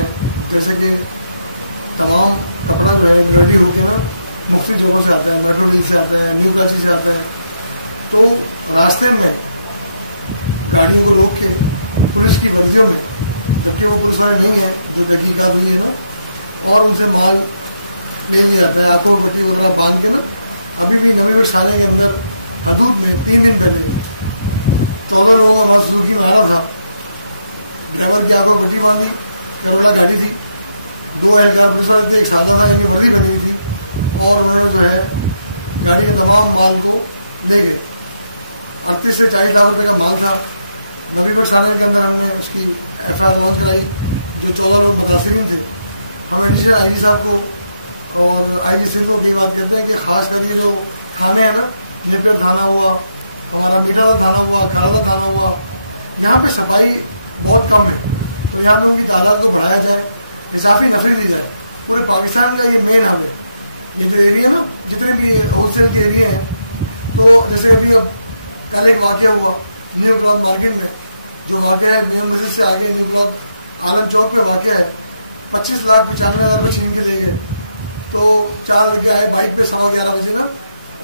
हैं, जैसे कि तमाम कपड़ा जो है इम्प्योरिटी होकर ना मुख्तलिफ जगहों से आता है, मेट्रो डी से आता है, न्यू कराची से आता है। तो रास्ते में गाड़ियों को रोक के पुलिस की वर्दियों में, जबकि वो पुलिस वाले नहीं है जो तहकीकात हुई है ना, और उनसे माल ले लिया जाता है, आंखों पट्टी वगैरह बांध के ना। अभी भी नवीगढ़ थाने के अंदर हदूद में 3 दिन पहले 14 लोगों का हमारा सुजुकी में आना था। ड्राइवर की आंखों पट्टी बांधी, ड्राइवर गाड़ी थी, 2 एहलकार पुलिस वाले थे, एक सादा था, इनकी वर्दी बनी हुई थी, और उन्होंने जो है गाड़ी के तमाम माल को ले गए। 38 से 40 लाख रुपये का माल था। नवीगढ़ थाने के अंदर हमने उसकी FIR लॉन्च कराई। जो 14 लोग मुतासिरीन थे, हम इनिशियल IG साहब को और IG सिंह को ये बात कहते हैं कि खास करके जो थाने हैं ना, नेपियर थाना हुआ, हमारा मीठा थाना हुआ, खरादा थाना हुआ, यहाँ पे सफाई बहुत कम है। तो यहाँ पे उनकी तादाद को बढ़ाया जाए, इजाफी नफरी दी जाए। पूरे पाकिस्तान का ये मेन हब है। ये जो एरिया ना, जितने भी होलसेल के एरिया हैं, तो जैसे अभी अब कल एक वाक़या हुआ न्यू क्लब मार्केट में, जो वाक़या है न्यू मस्जिद से आगे न्यू क्लब आलम चौक पे वाक़या है। 25,95,000 रुपये छीन के ले गए। तो 4 लड़के आए बाइक पे 11:15 बजे ना,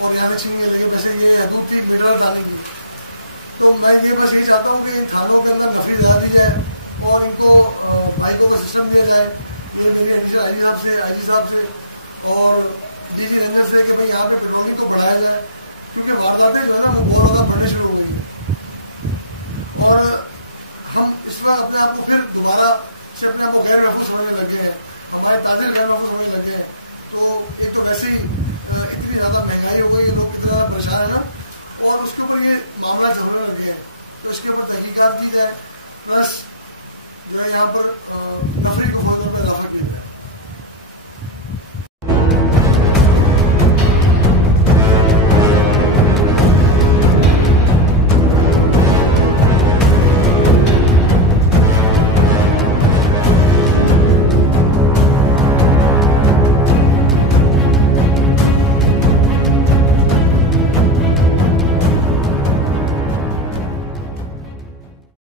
और यहाँ से छीन के ले गए। वैसे ये हदूद थी मिडल थाने की। तो मैं ये बस यही चाहता हूँ कि थानों के अंदर नफरी ज़्यादा दी जाए और इनको बाइकों का सिस्टम दिया जाए। ये मेरी एडिशनल IG साहब से और DG रेंजर से कि भाई यहाँ पे पेट्रोलिंग को बढ़ाया जाए, क्योंकि वारदातें जो है ना वो बहुत ज़्यादा बढ़ने शुरू हो गई हैं। और हम इस बार अपने आप को फिर दोबारा से अपने आप को गैर महफूज समझने लगे हैं, हमारे ताजिर गैर महफूज समझने लगे हैं। तो एक तो वैसे ही इतनी ज़्यादा महंगाई हो गई है, लोग कितना ज़्यादा परेशान है ना, और उसके ऊपर ये मामला चलने लगे हैं। तो इसके ऊपर तहकीकात की जाए, प्लस जो है यहाँ पर नफरी को